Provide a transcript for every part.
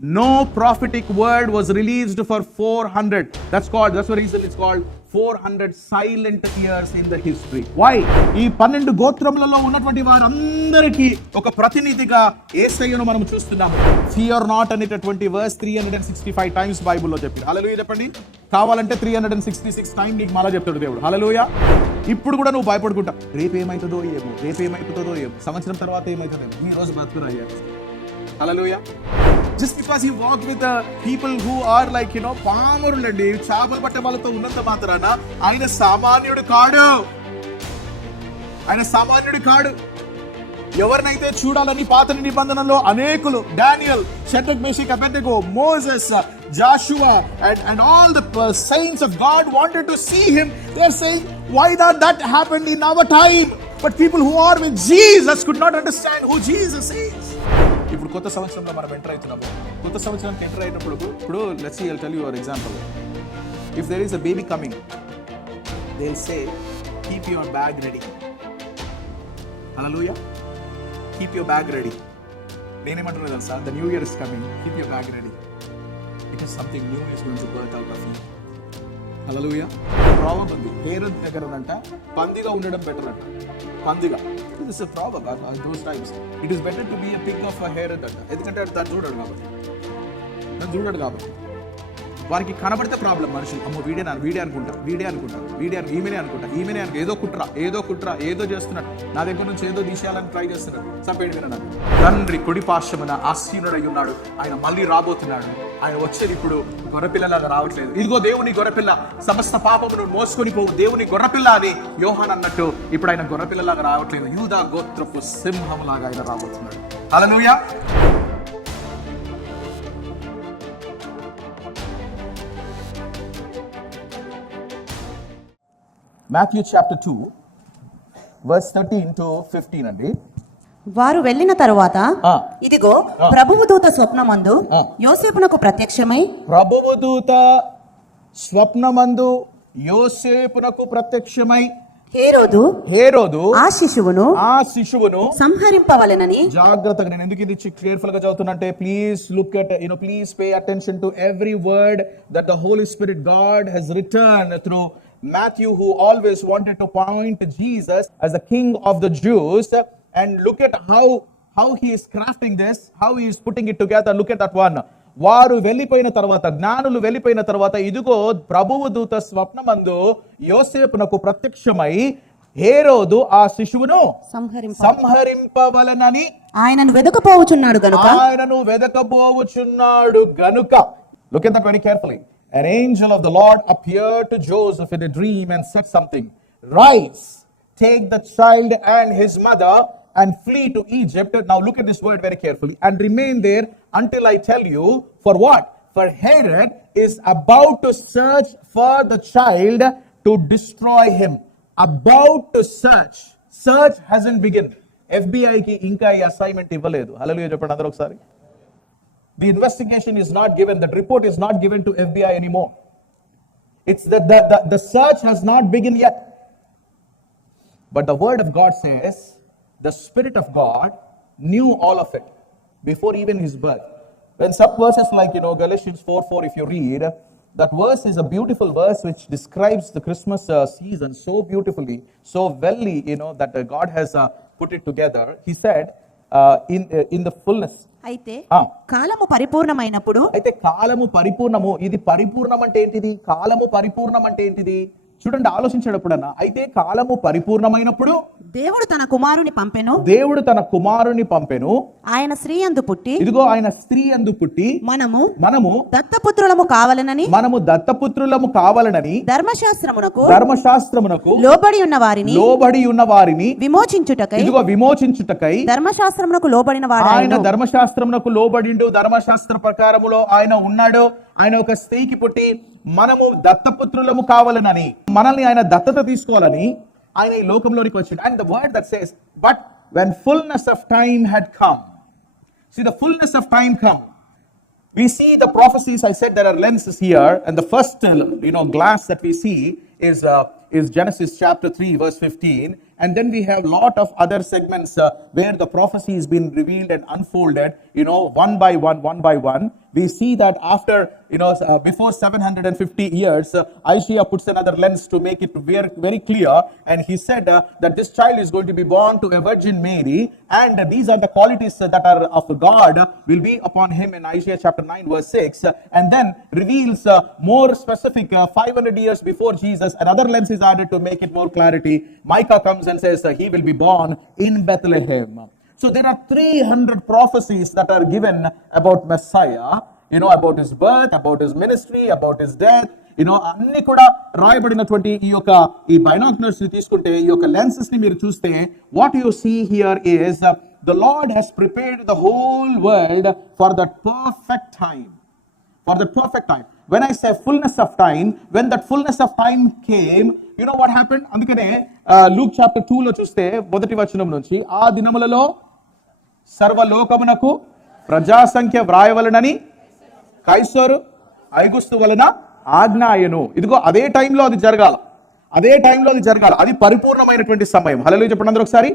No prophetic word was released for 400. That's the reason it's called 400 silent years in the history. Why? ఈ 12 గోత్రములలో ఉన్నటువంటి వారందరికీ ఒక ప్రతినిధిగా యేసయ్యను మనం చూస్తున్నాము. Fear not అనేటటువంటి వర్స్ 365 టైమ్స్ బైబిల్లో చెప్పింది. హల్లెలూయా చెప్పండి. కావాలంటే 366 టైం నీకు మళ్ళా చెప్తాడు దేవుడు. హల్లెలూయా. ఇప్పుడు కూడా నువ్వు భయపడుకుంటా, రేపేమైతుందో ఏమో, సంవత్సరం తర్వాత ఏమైతుందో ఈ రోజు బ్రతుకురయ్యా. హల్లెలూయా. Just because he walked with the people who are like, పామరులండి, చేపలు పట్టే వాళ్ళతో ఉన్నంత మాత్రాన ఆయన సామాన్యుడు కాడు. ఎవరినైతే చూడాలని పాత నిబంధనలో అనేకులు, Daniel, Shadrach, Meshach, Abednego, Moses, Joshua and all the saints of God wanted to see him. They are saying, why that happened in our time? But people who are with Jesus could not understand who Jesus is. ఇప్పుడు కొత్త సంవత్సరంలో మనం ఎంటర్ అవుతున్నాము. కొత్త సంవత్సరానికి enter అయినప్పుడు ఇప్పుడు let's see, I'll tell you an example. If there is a baby coming, they'll say, keep your bag ready. Hallelujah. Keep your bag ready. నేనేమంటున్నా తెలుసా? The new year is coming. Keep your bag ready. Because something new is going to birth out of you. Hallelujah. Problem ఉంది. హేరోద్ దగ్గర అంట పందిగా ఉండడం better అంట. పందిగా. This is a problem at those times. It is better to be a pig of a Herod అంట. ఎందుకంటే దాన్ని చూడడు కాబట్టి. వారికి కనబడితే ప్రాబ్లం. మనుషులు అమ్మో వీడే అనుకుంటా, ఈమెనే అనుకుంటా, ఏదో కుట్ర ఏదో చేస్తున్నాడు, నా దగ్గర నుంచి ఏదో తీసేయాలని ట్రై చేస్తున్నాడు. చంపేడు విన్నాడు. తండ్రి కుడి పార్శ్వమున ఆసీనుడై ఉన్నాడు. ఆయన మళ్ళీ రాబోతున్నాడు. ఆయన వచ్చేది ఇప్పుడు గొర్రెపిల్లలాగా రావట్లేదు. ఇదిగో దేవుని గొర్రెపిల్ల, సమస్త పాపమును మోసుకొని పోవు దేవుని గొర్రెపిల్ల అని యోహాన్ అన్నట్టు ఇప్పుడు ఆయన గొర్రెపిల్లలాగా రావట్లేదు. యూదా గోత్రపు సింహంలాగా ఆయన రాబోతున్నాడు. హల్లెలూయా. Matthew chapter 2 verse 13 to 15 అండి. వారు వెళ్ళిన తరువాత ఇదిగో ప్రభువు దూత స్వప్నమందు యోసేపునకు ప్రత్యక్షమై హేరోదు ఆ శిశువును సంహరింపవలెనని. జాగ్రత్తగా, నేను ఎందుకు ఇది కేర్ఫుల్ గా చదువుతున్నంటే, please look at please pay attention to every word that the Holy Spirit God has return through Matthew, who always wanted to point Jesus as the king of the Jews, and look at how he is crafting this, how he is putting it together. Look at that one. వారు వెళ్ళిపోయిన తర్వాత, జ్ఞానులు వెళ్ళిపోయిన తర్వాత, ఇదిగో ప్రభువు దూత స్వప్నమందు యోసేపునకు ప్రత్యక్షమై హేరోదు ఆ శిశువును సంహరింపవలెనని ఆయనను వెదకబోవుచున్నాడు గనుక. Look at that very carefully. An angel of the Lord appeared to Joseph in a dream and said something. Rise, take the child and his mother and flee to Egypt. Now look at this word very carefully. And remain there until I tell you. For what? For Herod is about to search for the child to destroy him. About to search. Search hasn't begun. FBI ki inka ee assignment ivvaledu. Hallelujah cheppandi andaru okasari. The investigation is not given. The report is not given to FBI anymore. It's the search has not begun yet. But the word of God says the Spirit of God knew all of it before even his birth. When some verses like, Galatians 4:4, if you read, that verse is a beautiful verse which describes the Christmas season so beautifully, so wellly, that God has put it together. He said, in the fullness. అయితే కాలము పరిపూర్ణమైనప్పుడు. ఇది పరిపూర్ణం అంటే ఏంటిది? కాలము పరిపూర్ణం అంటే ఏంటిది? చూడండి, ఆలోచించేటప్పుడన్నా, అయితే కాలము పరిపూర్ణమైనప్పుడు దేవుడు తన కుమారుని పంపెను. ఆయన స్త్రీ యందు పుట్టి, ఇదిగో ఆయన స్త్రీ యందు పుట్టి, మనము దత్తపుత్రులము కావాలనని ధర్మశాస్త్రమునకు లోబడి ఉన్న వారిని విమోచించుటకై ధర్మశాస్త్రమునకు లోబడిన వాడు. ఆయన ధర్మశాస్త్రమునకు లోబడిండు. ధర్మశాస్త్ర ప్రకారములో ఆయన ఉన్నాడు. ఆయన ఒక స్త్రీకి పుట్టి మనము దత్తపుత్రులము కావాలనని, మనల్ని ఆయన దత్తత తీసుకోవాలని ఆయన ఈ లోకంలోనికి వచ్చాడు. And the word that says, but when fullness of time had come. See, the fullness of time come. We see the prophecies. I said there are lenses here, and the first glass that we see is Genesis chapter 3 verse 15, and then we have lot of other segments where the prophecy has been revealed and unfolded, one by one. we see that after, before 750 years, Isaiah puts another lens to make it very, very clear. And he said that this child is going to be born to a Virgin Mary, and these are the qualities that are of God will be upon him in Isaiah chapter 9 verse 6, and then reveals more specific 500 years before Jesus. Another lens is added to make it more clarity. Micah comes and says he will be born in Bethlehem. So there are 300 prophecies that are given about Messiah, about his birth, about his ministry, about his death. అన్ని కూడా రాయబడినటువంటి ఈ బైనాక్యులర్స్ ని తీసుకుంటే, ఈ యొక్క లెన్సెస్ ని మీరు చూస్తే, what you see here is the Lord has prepared the whole world for that perfect time. For the perfect time. When I say fullness of time, when that fullness of time came, you know what happened? అందుకనే Luke chapter 2 లో చూస్తే మొదటి వచనం నుంచి, ఆ దినములలో సర్వలోకమునకు ప్రజాసంఖ్య వ్రాయవలనని కైసరు ఐగుస్తు వలన ఆజ్ఞాయను. ఇదిగో అదే టైంలో అది జరగాల, అది పరిపూర్ణమైనటువంటి సమయం. హల్లెలూయా చెప్పండి అందరూ ఒకసారి.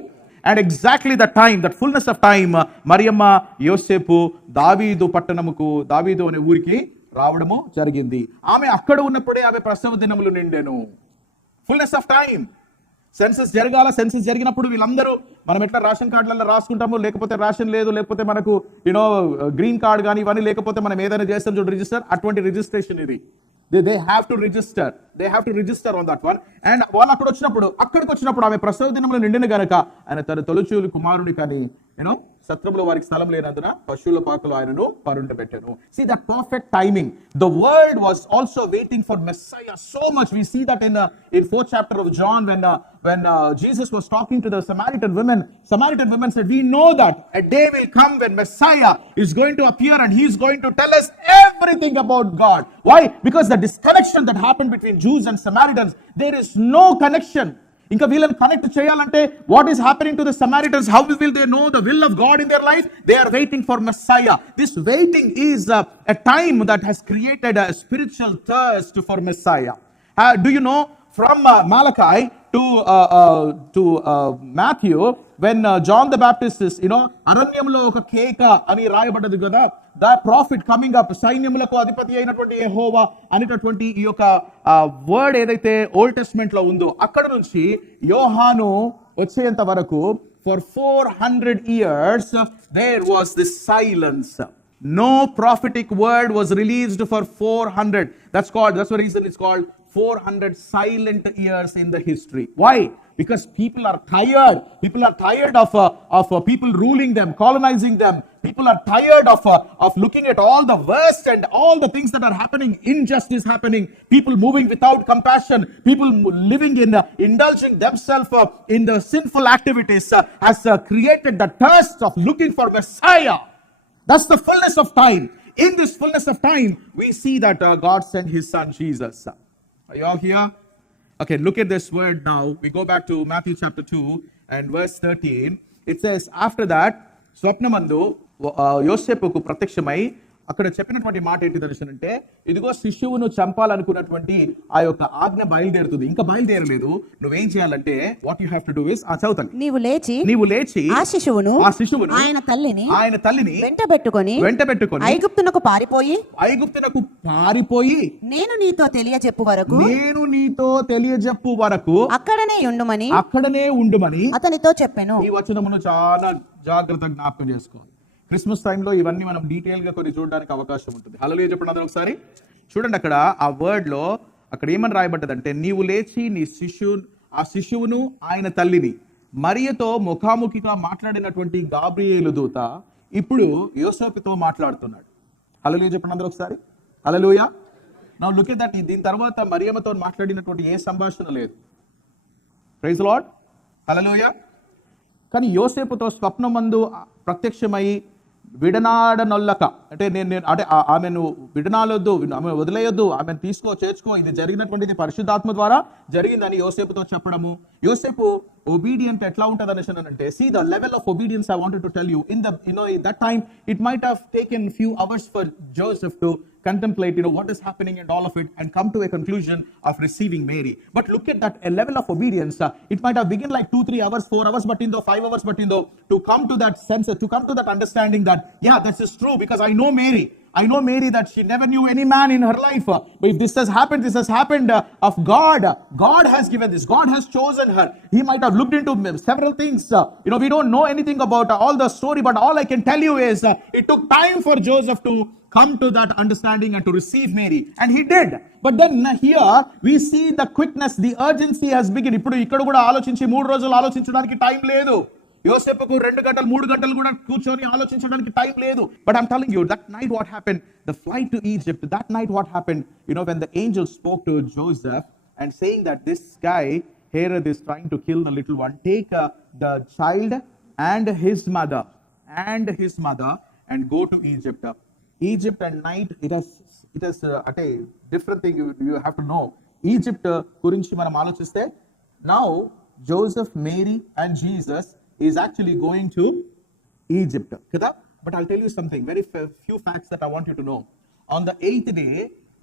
And exactly the time, that fullness of time, Mariyamma యోసేపు దావీదు పట్టణముకు, దావీదు అనే ఊరికి రావడము జరిగింది. ఆమె అక్కడ ఉన్నప్పుడే ఆమె ప్రసవ దినములు నిండెను. Fullness of time. సెన్సస్ జరగాల. సెన్సస్ జరిగినప్పుడు వీళ్ళందరూ, మనం ఎట్లా రేషన్ కార్డులలో రాసుకుంటాము, లేకపోతే రేషన్ లేదు, లేకపోతే మనకు గ్రీన్ కార్డ్ కానీ ఇవన్నీ లేకపోతే మనం ఏదైనా చేస్తాం చూడు రిజిస్టర్, అటువంటి రిజిస్ట్రేషన్ ఇది. They have to register. They have to register on that one. And వాళ్ళు అక్కడికి వచ్చినప్పుడు ఆమె ప్రసవ దినములు నిండిన గనక ఆయన తన తొలిచూలు కుమారుని కానీ సత్రములో వారికి స్థలం లేనందున పశువుల పాకలో ఆయనను పరుండబెట్టెను. See that perfect timing. The world was also waiting for Messiah so much. We see that in 4th chapter of John when Jesus was talking to the Samaritan women said, we know that a day will come when Messiah is going to appear and he is going to tell us everything about God. Why? Because the disconnection that happened between Jews and Samaritans, there is no connection. ఇంకా వీళ్ళని connect చేయాలంటే, what is happening to the Samaritans? How will they know the will of God in their life? They are waiting for Messiah. This waiting is a time that has created a spiritual thirst for Messiah. Do you know, from Malachi to Matthew, when John the Baptist is, అరణ్యంలో ఒక కేక అని రాయబడ్డది కదా, that prophet coming up, సైన్యములకు అధిపతి అయినటువంటి యెహోవా అనేటటువంటి ఈ యొక్క వర్డ్ ఏదైతే ఓల్డ్ టెస్ట్మెంట్ లో ఉందో, అక్కడ నుంచి యోహాను వచ్చేంత వరకు for 400 years there was this silence. No prophetic word was released for 400. That's the reason it's called 400 silent years in the history. Why? Because people are tired. People are tired of people ruling them, colonizing them. People are tired of looking at all the worst and all the things that are happening. Injustice happening. People moving without compassion. People living in indulging themselves in the sinful activities has created the thirst of looking for Messiah. That's the fullness of time. In this fullness of time, we see that God sent his son Jesus. Are you all here? Okay, look at this word now. We go back to Matthew chapter 2 and verse 13. It says, after that, స్వప్నమందు యోసేపుకు ప్రత్యక్షమై అక్కడ చెప్పినటువంటి మాట ఏంటి తెలుసునంటే, ఇదిగో శిశువును చంపాలనుకున్నటువంటి ఆ యొక్క ఆజ్ఞ బయలుదేరుతుంది. ఇంకా బయలుదేరలేదు. నువ్వేం చేయాలంటే, what you have to do is, చదువుతాను, నీవు లేచి ఆ శిశువును ఆయన తల్లిని వెంటబెట్టుకొని ఐగుప్తునకు పారిపోయి నేను నీతో తెలియజెప్పు వరకు అక్కడనే ఉండుమని అతనితో చెప్పెను. ఈ వచనమును చాలా జాగ్రత్తగా జ్ఞాపకం చేసుకోవాలి. క్రిస్మస్ టైంలో ఇవన్నీ మనం డీటెయిల్ గా కొన్ని చూడడానికి అవకాశం ఉంటుంది. హల్లెలూయా చెప్పండి అందరూ ఒకసారి. చూడండి, అక్కడ ఆ వర్డ్ లో అక్కడ ఏమని రాయబడ్డదంటే, నీవు లేచి ఆ శిశువును ఆయన తల్లిని, మరియతో ముఖాముఖిగా మాట్లాడినటువంటి గాబ్రియేలు దూత ఇప్పుడు యోసేపుతో మాట్లాడుతున్నాడు. హల్లెలూయా చెప్పండి అందరూ ఒకసారి. Hallelujah. Now look at that. దీని తర్వాత మరియమ్మతో మాట్లాడినటువంటి ఏ సంభాషణ లేదు. Praise the Lord. హల్లెలూయా. కానీ యోసేపుతో స్వప్నమందు ప్రత్యక్షమై విడనాడనొల్లక, అంటే ఆమెను విడనాలొద్దు, ఆమె వదిలేయొద్దు, ఆమెను చేర్చుకో, ఇది జరిగినటువంటిది పరిశుద్ధాత్మ ద్వారా జరిగిందని యోసేపుతో చెప్పడము. యోసేపు obedient ఎట్లా ఉంటుంది అనేసి అంటే, see the level of obedience I wanted to tell you. In that time it might have taken few hours for Joseph to contemplate what is happening and all of it and come to a conclusion of receiving Mary. But look at that, a level of obedience. It might have begun like 2-3 hours, 4 hours, but 5 hours, but to come to that sense, to come to that understanding that, yeah, this is true because I know Mary. I know Mary that she never knew any man in her life. But if this has happened of God. God has given this. God has chosen her. He might have looked into several things. We don't know anything about all the story, but all I can tell you is it took time for Joseph to come to that understanding and to receive Mary. And he did. But then here we see the quickness, the urgency has begun. ఇప్పుడు ఇక్కడ కూడా ఆలోచించి 3 రోజులు ఆలోచించడానికి టైం లేదు. యోసేపుకు 2 గంటలు 3 గంటలు కూడా కూర్చొని ఆలోచించడానికి టైం లేదు. But I'm telling you, that night what happened, the flight to Egypt, that night what happened, when the angel spoke to Joseph and saying that this guy, Herod, is trying to kill the little one, take the child and his mother and go to Egypt. Egypt and night, it has at a different thing you have to know. Egypt గురించి మనం ఆలోచిస్తే, now Joseph, Mary and Jesus is actually going to Egypt. Kada? But I'll tell you something, very few facts that I want you to know. On the 8th day,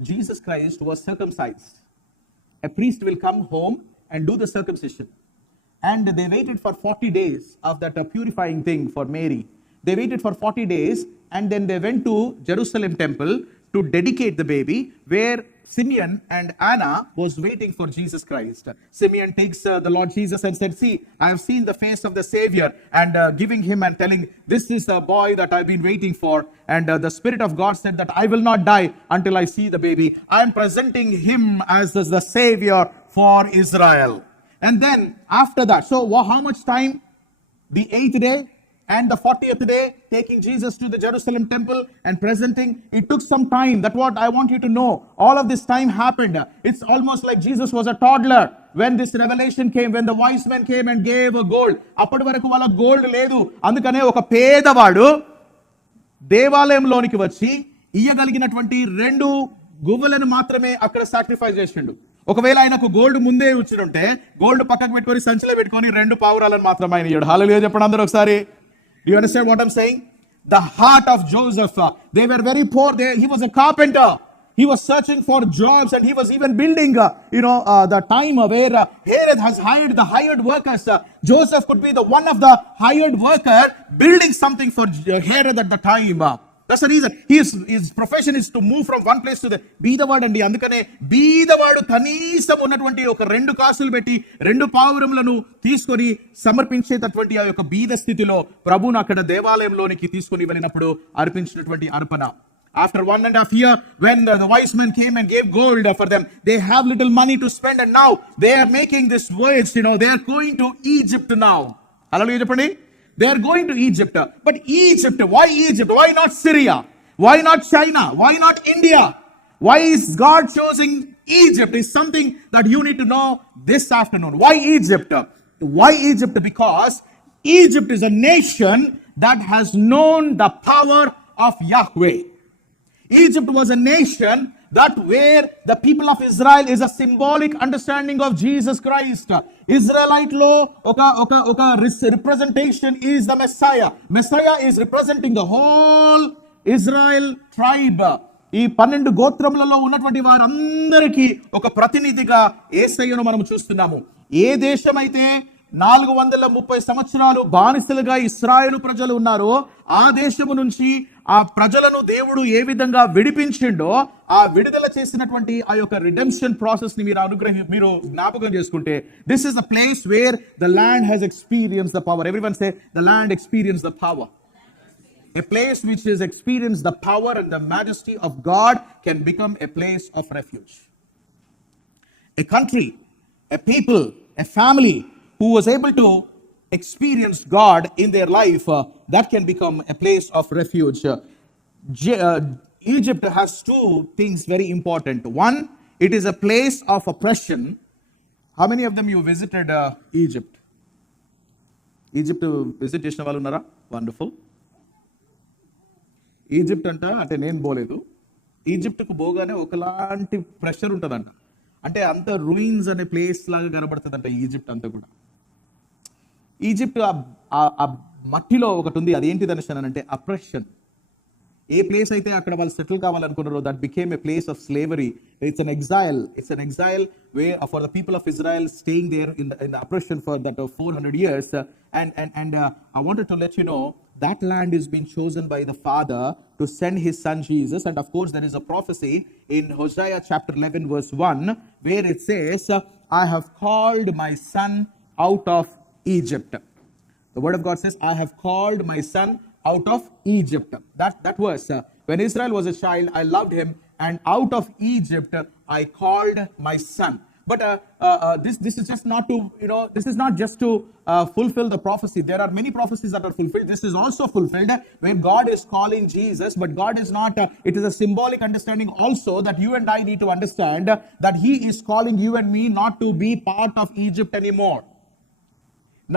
Jesus Christ was circumcised. A priest will come home and do the circumcision. And they waited for 40 days of that purifying thing for Mary. They waited for 40 days and then they went to Jerusalem temple to dedicate the baby, where Simeon and Anna was waiting for Jesus Christ. Simeon takes the Lord Jesus and said, see, I have seen the face of the Savior, and giving him and telling, this is a boy that I've been waiting for. And the Spirit of God said that I will not die until I see the baby. I am presenting him as the Savior for Israel. And then after that, so how much time? The 8th day and the 40th day, taking Jesus to the Jerusalem temple and presenting. It took some time. That's what I want you to know. All of this time happened. It's almost like Jesus was a toddler when this revelation came, when the wise men came and gave a gold. అప్పటి వరకు వాళ్ళ గోల్డ్ లేదు. అందుకనే ఒక పేదవాడు దేవాలయంలోనికి వచ్చి ఇయ్యగలిగినటువంటి 2 గువ్వలను మాత్రమే అక్కడ సాక్రిఫైస్ చేసిండు. ఒకవేళ ఆయనకు గోల్డ్ ముందే ఇచ్చినుంటే గోల్డ్ పక్కకు పెట్టుకొని సంచిలో పెట్టుకొని 2 పావురాలను మాత్రమే ఆయన ఇయ్యాడు. హల్లెలూయా చెప్పండి అందరూ ఒకసారి. Do you understand what I'm saying? The heart of Joseph, they were very poor. He was a carpenter. He was searching for jobs, and he was even building, the time where Herod has hired the hired workers. Joseph could be the one of the hired worker building something for Herod at the time. That's the reason. His profession is to move from one place to the బీదవాడు అండి. అందుకనే బీదవాడు కనీసం ఉన్నటువంటి ఒక 2 కాసులు పెట్టి 2 పావురములను తీసుకొని సమర్పించేటటువంటి ఆ యొక్క బీద స్థితిలో ప్రభువును అక్కడ దేవాలయంలోనికి తీసుకొని వెళ్ళినప్పుడు అర్పించినటువంటి అర్పణ. After 1.5 years, when the wise men came and gave gold for them, they have little money to spend, and now they are making this voyage. They are going to Egypt now. Hallelujah చెప్పండి. They are going to Egypt. But Egypt, why Egypt? Why not Syria? Why not China? Why not India? Why is God choosing Egypt? Is something that you need to know this afternoon. Why Egypt? Why Egypt? Because Egypt is a nation that has known the power of Yahweh. Egypt was a nation that where the people of Israel is a symbolic understanding of Jesus Christ. Israelite lo oka representation is the Messiah. Messiah is representing the whole Israel tribe. ఈ 12 గోత్రములలో ఉన్నటువంటి వారందరికీ ఒక ప్రతినిధిగా యేసయ్యను మనం చూస్తున్నాము. ఏ దేశమైతే 430 సంవత్సరాలు బానిసలుగా ఇశ్రాయేలు ప్రజలు ఉన్నారో ఆ దేశము నుంచి ఆ ప్రజలను దేవుడు ఏ విధంగా విడిపించిండో ఆ విడుదల చేసినటువంటి ఆ యొక్క రిడెంప్షన్ ప్రాసెస్ ని మీరు జ్ఞాపకం చేసుకుంటే, this is the place where the land has experience the power. Everyone say the land experience the power. A place which has experienced the power and the majesty of God can become a place of refuge. A country, a people, a family who was able to experience God in their life, that can become a place of refuge. Egypt has 2 things very important. One, it is a place of oppression. How many of them you visited Egypt? Egypt visit చేసిన వాళ్ళు ఉన్నారా? Wonderful. Egypt అంటే నేను పోలేదు. ఈజిప్ట్కు పోగానే ఒకలాంటి ప్రెషర్ ఉంటుందంట. అంటే అంత రూయిన్స్ అనే ప్లేస్ లాగా కనబడుతుందంట ఈజిప్ట్ అంతా కూడా. ఈజిప్ట్ ఆ మట్టిలో ఒకటి ఉంది, అదేంటిది అంటే అప్రెషన్. ఏ ప్లేస్ అయితే అక్కడ వాళ్ళు సెటిల్ కావాలనుకున్నారో that became a place of slavery. It's an exile way for the people of Israel staying there in the oppression for that 400 years. And I wanted to let you know that land is being chosen by the Father to send his son Jesus. And of course there is a prophecy in Hosea chapter 11 verse 1 where it says, I have called my son out of Egypt. The word of God says, I have called my son out of Egypt. That verse, when Israel was a child, I loved him, and out of Egypt I called my son. But this is just not to, this is not just to fulfill the prophecy. There are many prophecies that are fulfilled. This is also fulfilled where God is calling Jesus, but God is not, it is a symbolic understanding also that you and I need to understand that he is calling you and me not to be part of Egypt anymore.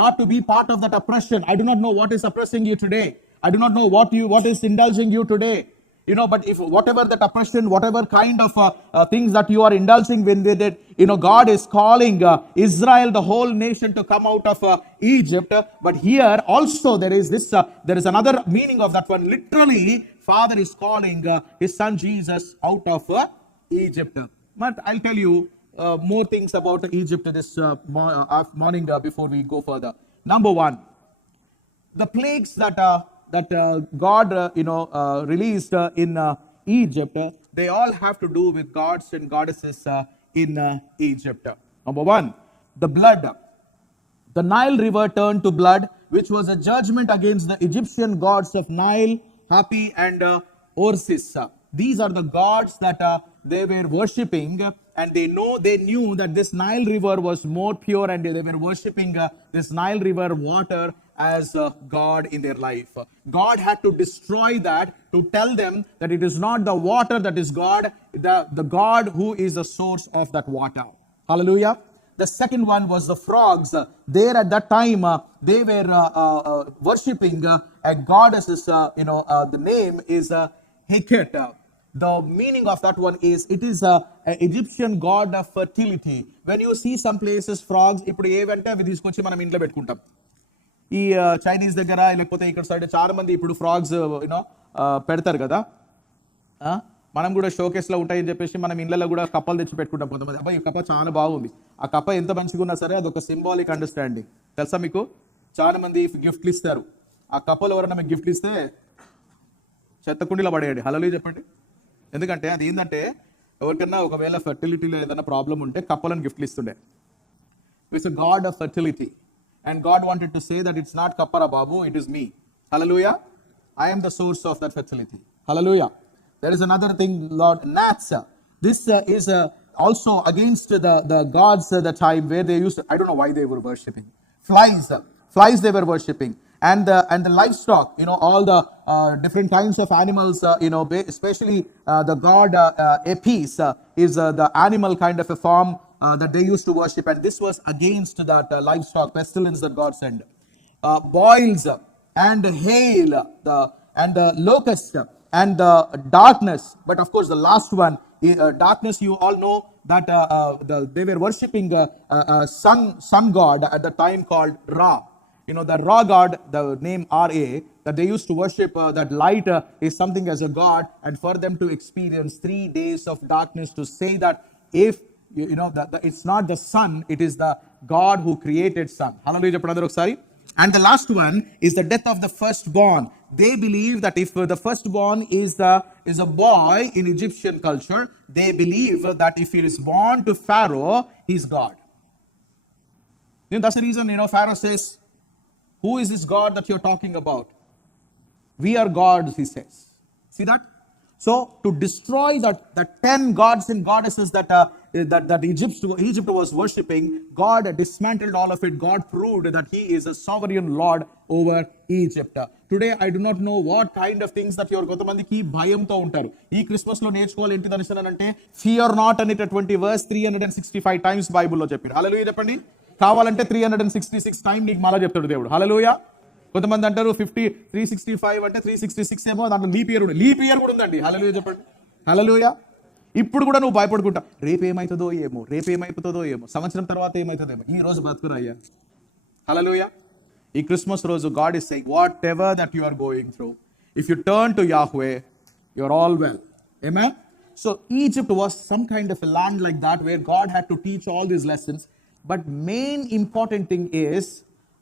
Not to be part of that oppression. I do not know what is oppressing you today. I do not know what is indulging you today. But if whatever that oppression, whatever kind of things that you are indulging with it, God is calling Israel, the whole nation, to come out of Egypt. But here also there is another meaning of that one. Literally, Father is calling his son Jesus out of Egypt. But I'll tell you more things about Egypt this morning before we go further. Number one, the plagues that God released in Egypt, they all have to do with gods and goddesses in Egypt. Number one, the blood. The Nile River turned to blood, which was a judgment against the Egyptian gods of Nile, Hapi and Orsis. These are the gods that they were worshipping, and they knew that this Nile River was more pure, and they were worshipping this Nile River water as God in their life. God had to destroy that to tell them that it is not the water that is God, the God who is the source of that water. Hallelujah. The second one was the frogs. There at that time, they were worshipping a goddess. The name is Heket. The meaning of that one is, it is an Egyptian god of fertility. When you see some places frogs, ఇప్పుడు ఏవంటే అవి తీసుకొచ్చి మనం ఇంట్లో పెట్టుకుంటాం. ఈ చైనీస్ దగ్గర లేకపోతే ఇక్కడ సైడ్ చాలా మంది ఇప్పుడు ఫ్రాగ్స్ పెడతారు కదా. మనం కూడా షోకేస్ లో ఉంటాయని చెప్పేసి మనం ఇళ్ళలో కూడా కప్పలు తెచ్చి పెట్టుకుంటాం. కొంతమంది అబ్బాయి ఈ కప్ప చాలా బాగుంది, ఆ కప్ప ఎంత మంచిగా ఉన్నా సరే అదొక సింబాలిక్ అండర్స్టాండింగ్. తెలుసా మీకు, చాలా మంది గిఫ్ట్లు ఇస్తారు. ఆ కప్పలు ఎవరైనా మీకు గిఫ్ట్లు ఇస్తే చెత్తకుండీలో పడేయండి. హలో చెప్పండి. ఎందుకంటే అది ఏంటంటే ఎవరికన్నా ఒకవేళ ఫెర్టిలిటీలో ఏదైనా ప్రాబ్లం ఉంటే కప్పలను గిఫ్ట్లు ఇస్తుండే. It's a God of fertility. And God wanted to say that it's not Kappara Babu, it is me. Hallelujah. I am the source of that fertility. Hallelujah. There is another thing, Lord, gnats. This is also against the gods at the time where they used to, I don't know why they were worshipping. Flies they were worshipping. And the livestock, all the different kinds of animals, especially the god Apis is the animal kind of a form that they used to worship, and this was against that livestock pestilence that God sent. Boils and hail, and the locust and the darkness. But of course, the last one, darkness. You all know that they were worshipping sun god at the time called Ra. The Ra god, the name Ra, that they used to worship, that light is something as a god, and for them to experience 3 days of darkness, to say that if it's not the sun, it is the God who created sun. Hallelujah. And the last one is the death of the firstborn. They believe that if the firstborn is a boy in Egyptian culture, they believe that if he is born to Pharaoh, he's God. That's the reason, Pharaoh says, who is this God that you're talking about? We are gods, he says. See that? So to destroy that 10 gods and goddesses that Egypt was worshipping, God dismantled all of it. God proved that he is a sovereign Lord over Egypt. Today I do not know what kind of things that you're కొంతమందికి భయంతో ఉంటారు. ఈ క్రిస్మస్ లో నేర్చుకోవాలి ఏంటి అంటే fear not అనేటటువంటి verse 365 times బైబిల్లో చెప్పారు. హల్లెలూయా చెప్పండి. కావాలంటే 366 టైం నీకు మళ్ళా చెప్తాడు దేవుడు. హల్లెలూయా. కొంతమంది అంటారు 365 అంటే 366 ఏమో, దాంట్లో లీప్ ఇయర్ కూడా ఉందండి. హల్లెలూయా చెప్పండి. హల్లెలూయా. ఇప్పుడు కూడా నువ్వు భయపడుకుంటా, రేపు ఏమవుతుందో ఏమో, సంవత్సరం తర్వాత ఏమవుతుందేమో. ఈ రోజు బతుకురయ్యా. హల్లెలూయా. ఈ క్రిస్మస్ రోజు God is saying, whatever that you are going through, if you turn to Yahweh, You're all well. Amen? So Egypt was some kind of a land like that where God had to teach all these lessons. But main important thing is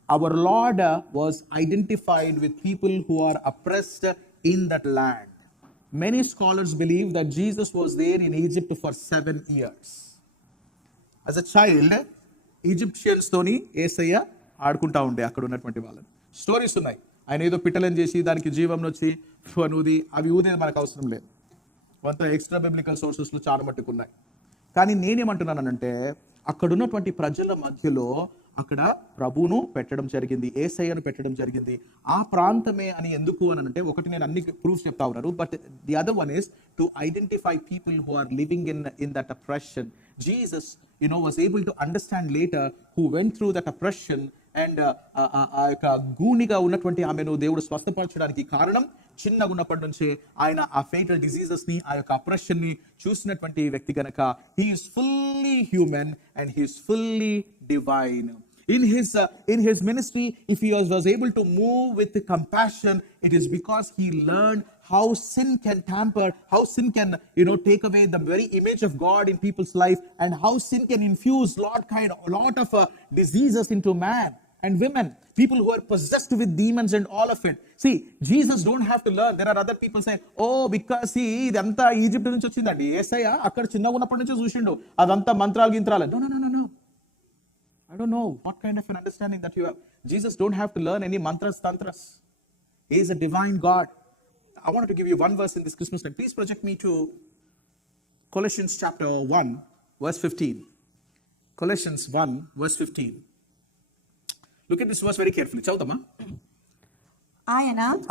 our Lord was identified with people who are oppressed in that land. Many scholars believe that Jesus was there in Egypt for 7 years. As a child, Egyptians తోని ఏసయ్య ఆడుకుంటా ఉండే అక్కడ ఉన్నటువంటి వాళ్ళని. స్టోరీస్ ఉన్నాయి, ఆయన ఏదో పిట్టలను చేసి దానికి జీవం వచ్చి ఊది, అవి ఊదేది మనకు అవసరం లేదు. కొంత ఎక్స్ట్రా బిబ్లికల్ సోర్సెస్లో చాలా మట్టుకు ఉన్నాయి. కానీ నేనేమంటున్నానంటే అక్కడ ఉన్నటువంటి ప్రజల మధ్యలో అక్కడ ప్రభువును పెట్టడం జరిగింది, ఏసయ్యను పెట్టడం జరిగింది. ఆ ప్రాంతమే అని ఎందుకు అని అంటే, ఒకటి నేను అన్ని ప్రూఫ్స్ చెప్తా ఉన్నారు, but the other one is to identify people who are living in that oppression. Jesus was able to understand later who went through that oppression and ఆ యొక్క గూనిగా ఉన్నటువంటి ఆమెను దేవుడు స్వస్థపరచడానికి కారణం చిన్నగా ఉన్నప్పటి నుంచి ఆయన ఆ ఫేటల్ డిసీజెస్ ని, ఆ యొక్క అప్రెషన్ ని చూసినటువంటి వ్యక్తి గనక he is fully human and he is fully divine. In his ministry, if he was able to move with compassion, it is because he learned how sin can tamper, how sin can take away the very image of God in people's life, and how sin can infuse lot of diseases into man and women, people who are possessed with demons and all of it. See, Jesus don't have to learn. There are other people saying, oh, because see idantha Egypt nunchi ochindandi, యేసయ్య అక్కడ చిన్నగా ఉన్నప్పటి నుంచి చూసిండు, అదంతా మంత్రాలు గింత్రాలు. No. I don't know what kind of an understanding that you have. Jesus don't have to learn any mantras, tantras. He is a divine God. I wanted to give you one verse in this Christmas time. Please project me to Colossians chapter 1, verse 15. Colossians 1, verse 15. Look at this verse very carefully. Chadama.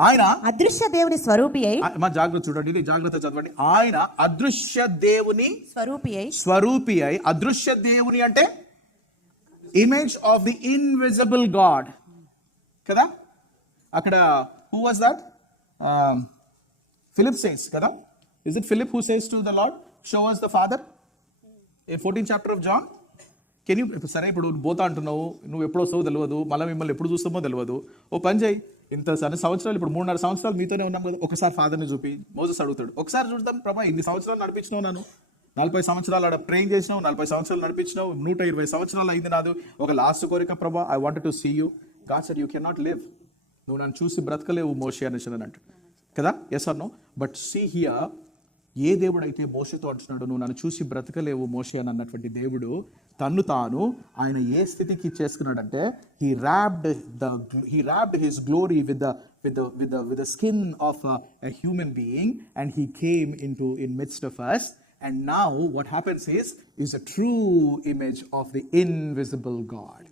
ఆయన అదృశ్య దేవుని స్వరూపి అయి, మా జాగ్రత్త చూడండి, ఇది జాగ్రత్త చదవండి. ఆయన అదృశ్య దేవుని స్వరూపి అయి. అదృశ్య దేవుని అంటే image of the invisible God. కదా అక్కడ who was that? Philip says, kada? Is it Philip who says to the Lord, show us the Father? In 14th chapter of John. Can you, సరే ఇప్పుడు పోతా అంటున్నావు, నువ్వు ఎప్పుడు వస్తావో తెలియదు, మళ్ళీ మిమ్మల్ని ఎప్పుడు చూస్తామో తెలియదు, ఓ పని చేయి, ఇంత సంవత్సరాలు ఇప్పుడు 3.5 సంవత్సరాలు మీతోనే ఉన్నాం కదా, ఒకసారి ఫాదర్ని చూపి. మోసెస్ అడుగుతాడు, ఒకసారి చూద్దాం ప్రభా, ఇన్ని సంవత్సరాలు నడిపించినావు, నన్ను 40 సంవత్సరాలు ఆడ ప్రేయింగ్ చేసినావు, 40 సంవత్సరాలు నడిపించినావు, 120 సంవత్సరాలు అయింది నాదు, ఒక లాస్ట్ కోరిక ప్రభా, I wanted to see you. God said you can not live, నువ్వు నన్ను చూసి బ్రతకలేవు మోషే అనేసి అని అంటాడు కదా. Yes or no? But see here, ఏ దేవుడు అయితే మోషేతో అంటున్నాడు నువ్వు నన్ను చూసి బ్రతకలేవు మోషే అని అన్నటువంటి దేవుడు తన్ను తాను ఆయన ఏ స్థితికి చేసుకున్నాడంటే, he wrapped his glory with the skin of a human being, and he came in midst of us. And now what happens is a true image of the invisible God.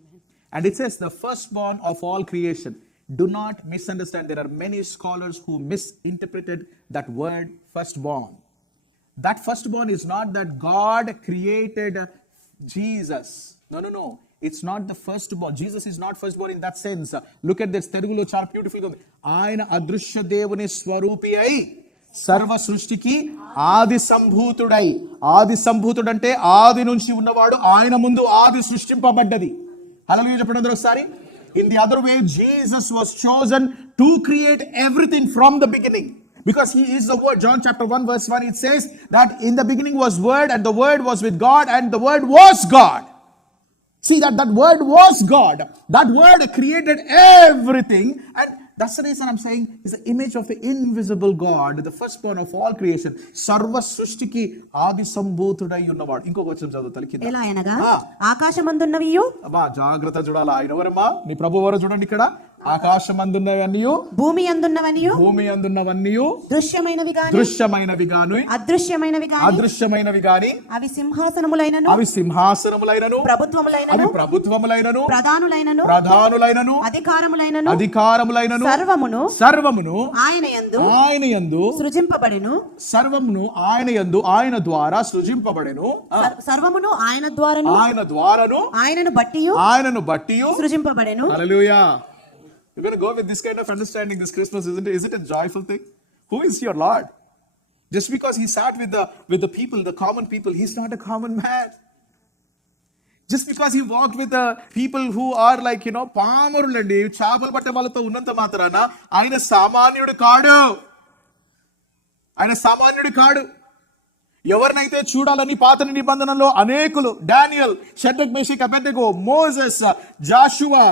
And it says the firstborn of all creation. Do not misunderstand. There are many scholars who misinterpreted that word firstborn. That firstborn is not that God created Jesus. No. It's not the firstborn. Jesus is not firstborn in that sense. Look at this. Telugulo చాలా బ్యూటిఫుల్ గా ఉంది. ఆయన అదృశ్య దేవుని స్వరూపి అయి సర్వ సృష్టికి ఆది సంభూతుడై. ఆది సంభూతుడు అంటే ఆది నుంచి ఉన్నవాడు, ఆయన ముందు ఆది సృష్టింపబడ్డది. హల్లెలూయా చెప్పండి అందరూ ఒకసారి. In the other way, Jesus was chosen to create everything from the beginning, because he is the word. John chapter 1 verse 1, it says that in the beginning was word, and the word was with God, and the word was God. See, that word was God. That word created everything, and that's the reason I'm saying is the image of the invisible God, the firstborn of all creation. Sarva సృష్టికి ఆది సంభూతుడై ఉన్నవాడు. ఇంకొక వచనం చదువుతాను కింద. ఎలా అనగా ఆకాశమందున్నవియు. అబ్బా జాగ్రత్త చూడాలా, ఆయన ఎవరమ్మా? మీ ప్రభు ఎవరో చూడండి ఇక్కడ. ఆకాశమందున్నవన్నీయు, భూమి అందున్నవన్నీయు, భూమి అందున్నవన్నీయు, దృశ్యమైనవి గాని, దృశ్యమైనవి గాని, అదృశ్యమైనవి గాని, అదృశ్యమైనవి గాని, అవి సింహాసనములైనను, అవి సింహాసనములైనను, ప్రభుత్వములైనను, అవి ప్రభుత్వములైనను, ప్రధానులైనను, ప్రధానులైనను, అధికారములైనను, అధికారములైనను, సర్వమును ఆయన యందు సృజింపబడెను. సర్వమును ఆయన యందు, ఆయన ద్వారా సృజింపబడెను. సర్వమును ఆయన ద్వారాను, ఆయనను బట్టియు సృజింపబడెను. హల్లెలూయా. You're going to go with this kind of understanding this Christmas, isn't it? Is it a joyful thing? Who is your Lord? Just because he sat with the people, the common people, he's not a common man. Just because he walked with the people who are like, పామరులండి, చేపలు పట్టే వాళ్ళతో ఉన్నంత మాత్రాన ఆయన సామాన్యుడు కాడు. ఆయన సామాన్యుడు కాడు. ఎవరినైతే చూడాలని పాత నిబంధనలో అనేకులు, Daniel, Shadrach, Meshach, Abednego, Moses, Joshua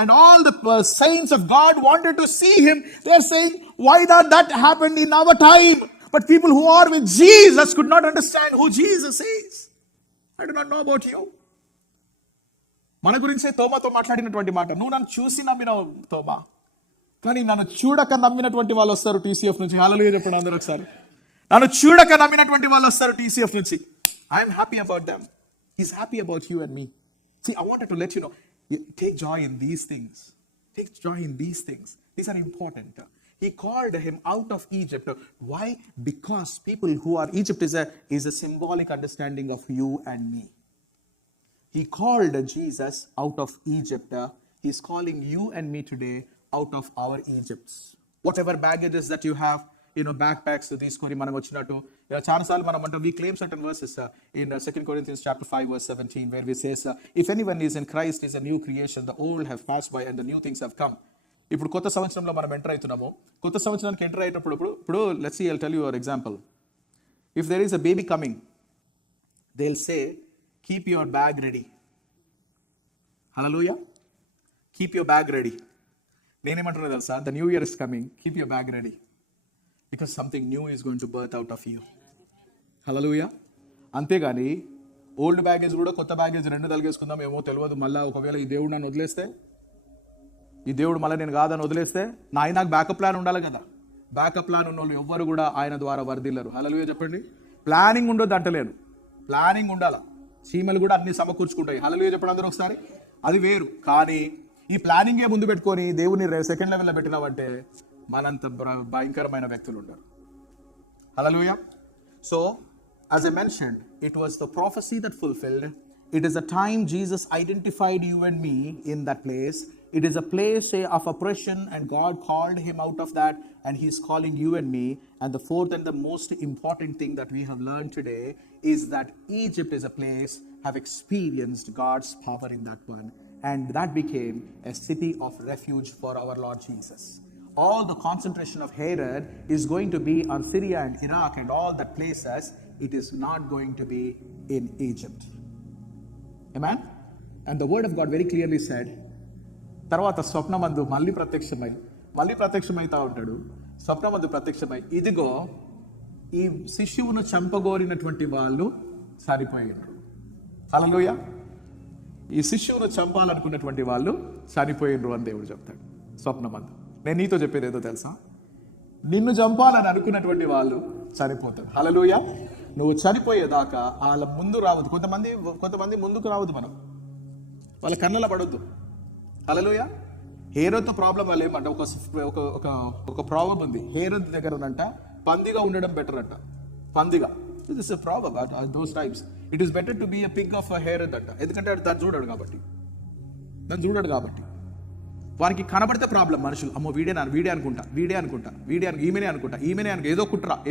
and all the saints of God wanted to see him. They are saying, why that happened in our time? But people who are with Jesus could not understand who Jesus is. I do not know about you. మన గురించే తోమాతో మాట్లాడినటువంటి మాట, నువ్వు నన్ను చూసి నమ్మినావు తోమా, కానీ నన్ను చూడక నమ్మినటువంటి వాళ్ళు వస్తారు టీసీఎఫ్ నుంచి. హల్లెలూయా చెప్పండి అందరూ ఒకసారి. నన్ను చూడక నమ్మినటువంటి వాళ్ళు వస్తారు టీసీఎఫ్ నుంచి. I'm happy about them. He's happy about you and me. See, I wanted to let you know, take joy in these things. Take joy in these things. These are important. He called him out of Egypt. Why? Because people who are, Egypt is a symbolic understanding of you and me. He called Jesus out of Egypt. He's calling you and me today out of our Egypts. Whatever baggages that you have, backpacks తీసుకొని మనం వచ్చినట్టు చాలాసార్లు మనం అంటే we claim certain verses in 2 Corinthians chapter 5 verse 17 where we says, if anyone is in Christ is a new creation, the old have passed by and the new things have come. ఇప్పుడు కొత్త సంవత్సరంలో మనం ఎంటర్ అవుతున్నాము. కొత్త సంవత్సరానికి ఎంటర్ అయ్యేటప్పుడు ఇప్పుడు let's see, I'll tell you an example. If there is a baby coming, they'll say, keep your bag ready. Hallelujah. Keep your bag ready. నేనేమంటున్నా తెలుసా, the new year is coming, keep your bag ready. Because something new is going to birth out of you. Hallelujah. అంతేగాని old baggage కూడా కొత్త బ్యాగేజ్ రెండు తలిగేసుకుందాం ఏమో తెలియదు. మళ్ళీ ఒకవేళ ఈ దేవుడు నన్ను వదిలేస్తే, ఈ దేవుడు మళ్ళీ నేను కాదని వదిలేస్తే, నాకు బ్యాకప్ ప్లాన్ ఉండాలి కదా. బ్యాకప్ ప్లాన్ ఉన్న వాళ్ళు ఎవ్వరు కూడా ఆయన ద్వారా వర్ధిల్లరు. హల్లెలూయా చెప్పండి. ప్లానింగ్ ఉండొద్దు అంటలేను, ప్లానింగ్ ఉండాలా. చీమలు కూడా అన్ని సమకూర్చుకుంటాయి. హల్లెలూయా చెప్పండి అందరూ ఒకసారి. అది వేరు. కానీ ఈ ప్లానింగే ముందు పెట్టుకొని దేవుని సెకండ్ లెవెల్లో పెట్టినావంటే మనంత భయంకరమైన వ్యక్తులు ఉండరు. హల్లెలూయా. So, as I mentioned, it was the prophecy that fulfilled. It is a time Jesus identified you and me in that place. It is a place of oppression, and God called him out of that, and he's calling you and me. And the fourth and the most important thing that we have learned today is that Egypt is a place have experienced God's power in that one, and that became a city of refuge for our Lord Jesus. All the concentration of Herod is going to be on Syria and Iraq and all that places. It is not going to be in Egypt. Amen? And the word of God very clearly said, తర్వాత స్వప్నమందు మళ్ళీ ప్రత్యక్షమైతా ఉంటాడు. స్వప్నమందు ప్రత్యక్షమై, ఇదిగో ఈ శిశువును చంపగోరినటువంటి వాళ్ళు చనిపోయినారు. హల్లెలూయా. ఈ శిశువును చంపాలనుకున్నటువంటి వాళ్ళు చనిపోయినరు అని దేవుడు చెప్తాడు స్వప్నమందు. నేను నీతో చెప్పేది ఏదో తెలుసా, నిన్ను చంపాలని అనుకున్నటువంటి వాళ్ళు చనిపోతారు. హల్లెలూయా. నువ్వు చనిపోయేదాకా వాళ్ళ ముందు రావద్దు. కొంతమంది ముందుకు రావద్దు, మనం వాళ్ళ కన్నల పడొద్దు. హల్లెలూయా. హేరోద్తో ప్రాబ్లం వాళ్ళు ఏమంట, ఒక ప్రాబ్లం ఉంది హేరోద్ దగ్గర ఉందంట, పందిగా ఉండడం బెటర్ అంట. పందిగా, this is a problem at those times. It is better to be a pig of Herod అంట. ఎందుకంటే దాన్ని చూడాడు కాబట్టి వారికి కనబడితే ప్రాబ్లం. మనుషులు అమ్మో వీడే అనుకుంటా, ఈమెనే అనుకుంటా,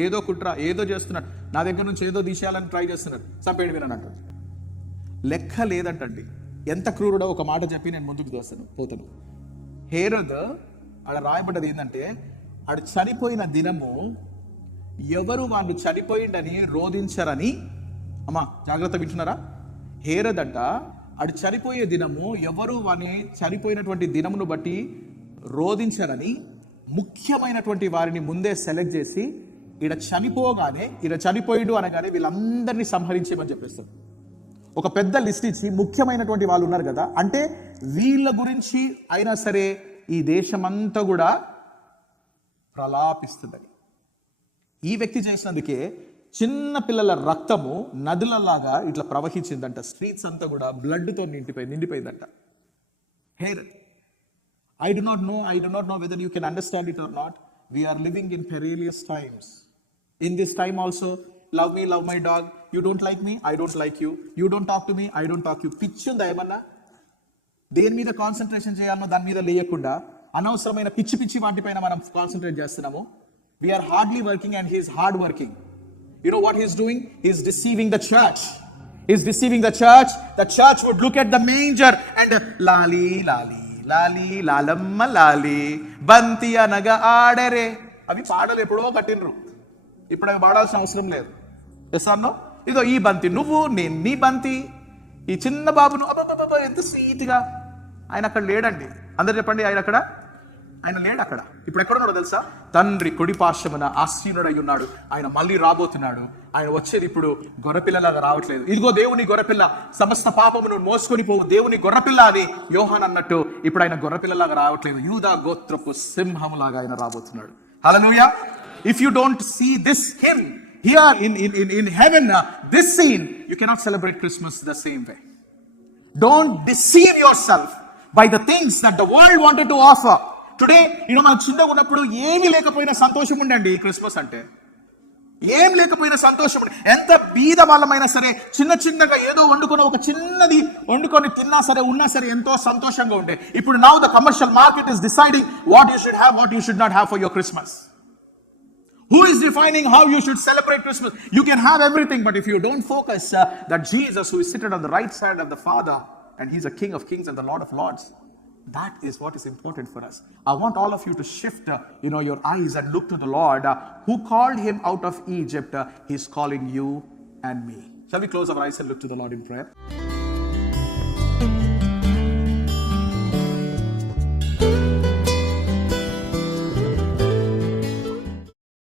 ఏదో కుట్ర ఏదో చేస్తున్నాడు, నా దగ్గర నుంచి ఏదో తీసేయాలని ట్రై చేస్తున్నాడు, చంపేయండి మీరు అని అంటాడు. లెక్క లేదంటండి. ఎంత క్రూరుడో ఒక మాట చెప్పి నేను ముందుకు పోతాను. హేరోద్ ఆడ రాయబడ్డది ఏంటంటే, ఆడు చనిపోయిన దినము ఎవరు వాళ్ళు చనిపోయిండని రోధించరని. అమ్మా జాగ్రత్త వింటున్నారా? హేరోద్ అంట ఆడు చనిపోయే దినము ఎవరు వాని చనిపోయినటువంటి దినమును బట్టి రోధించరని ముఖ్యమైనటువంటి వారిని ముందే సెలెక్ట్ చేసి ఈడ చనిపోయిడు అనగానే వీళ్ళందరినీ సంహరించేమని చెప్పేస్తారు. ఒక పెద్ద లిస్ట్ ఇచ్చి ముఖ్యమైనటువంటి వాళ్ళు ఉన్నారు కదా, అంటే వీళ్ళ గురించి అయినా సరే ఈ దేశమంతా కూడా ప్రలాపిస్తుందని. ఈ వ్యక్తి చేసినందుకే చిన్న పిల్లల రక్తము నదులలాగా ఇట్లా ప్రవహించిందంట. స్ట్రీట్స్ అంతా కూడా బ్లడ్తో నిండిపోయిందంట. Herod. I do not know whether you can understand it or not. We are living in perilous times. In this time also, love me, love my dog. You don't like me, I don't like you. You don't talk to me, I don't talk to you. పిచ్చుందా ఏమన్నా? దేని మీద కాన్సన్ట్రేషన్ చేయాలనో దాని మీద లేకుండా అనవసరమైన పిచ్చి వాటిపైన మనం కాన్సన్ట్రేట్ చేస్తున్నాము. We are hardly working and he is hard working. You know what he's doing? He's deceiving the church. The church would look at the manger and lali lalamma lali banti anaga aadare. అవి పాటలు ఎప్పుడో కట్టినరు. ఇప్పుడు అవి వాడాల్సిన అవసరం లేదు. ఎస్ అన్నో? ఇదో ఈ బంతి నువ్వు, నేను నీ బంతి. ఈ చిన్న బాబును అబ్బా ఎంత స్వీట్గా. ఆయన అక్కడ లేడండి. అందరు చెప్పండి, ఆయన లేడు అక్కడ. ఇప్పుడు ఎక్కడున్నాడో తెలుసా? తండ్రి కుడి పార్శ్వమున ఆసీనుడై ఉన్నాడు. ఆయన మళ్ళీ రాబోతున్నాడు. ఆయన వచ్చేది ఇప్పుడు గొర్రెపిల్లలాగా రావట్లేదు. ఇదిగో దేవుని గొర్రెపిల్ల, సమస్త పాపమును మోసుకొని పోవు దేవుని గొర్రెపిల్ల అని యోహాన్ అన్నట్టు ఇప్పుడు ఆయన గొర్రెపిల్లలాగా రావట్లేదు. యూదా గోత్రపు సింహములాగా ఆయన రాబోతున్నాడు. Hallelujah. If you don't see this him here in heaven, this scene, you cannot celebrate Christmas the same way. Don't deceive yourself by the things that the world wanted to offer. Today, మనకు చిన్నగా ఉన్నప్పుడు ఏమీ లేకపోయినా సంతోషం ఉండండి. క్రిస్మస్ అంటే ఏం లేకపోయినా సంతోషం ఉండి, ఎంత బీద వాళ్ళమైనా సరే చిన్నగా ఏదో వండుకొని ఒక చిన్నది వండుకొని తిన్నా సరే ఉన్నా సరే ఎంతో సంతోషంగా ఉండే. ఇప్పుడు now the commercial market is deciding what you should have, what you should not have for your Christmas. Who is defining how you should celebrate Christmas? You can have everything, but if you don't focus that Jesus, who is seated on the right side of the Father, and he's a King of Kings and the Lord of Lords, that is what is important for us. I want all of you to shift your eyes and look to the Lord who called him out of Egypt. He's calling you and me. Shall we close our eyes and look to the Lord in prayer?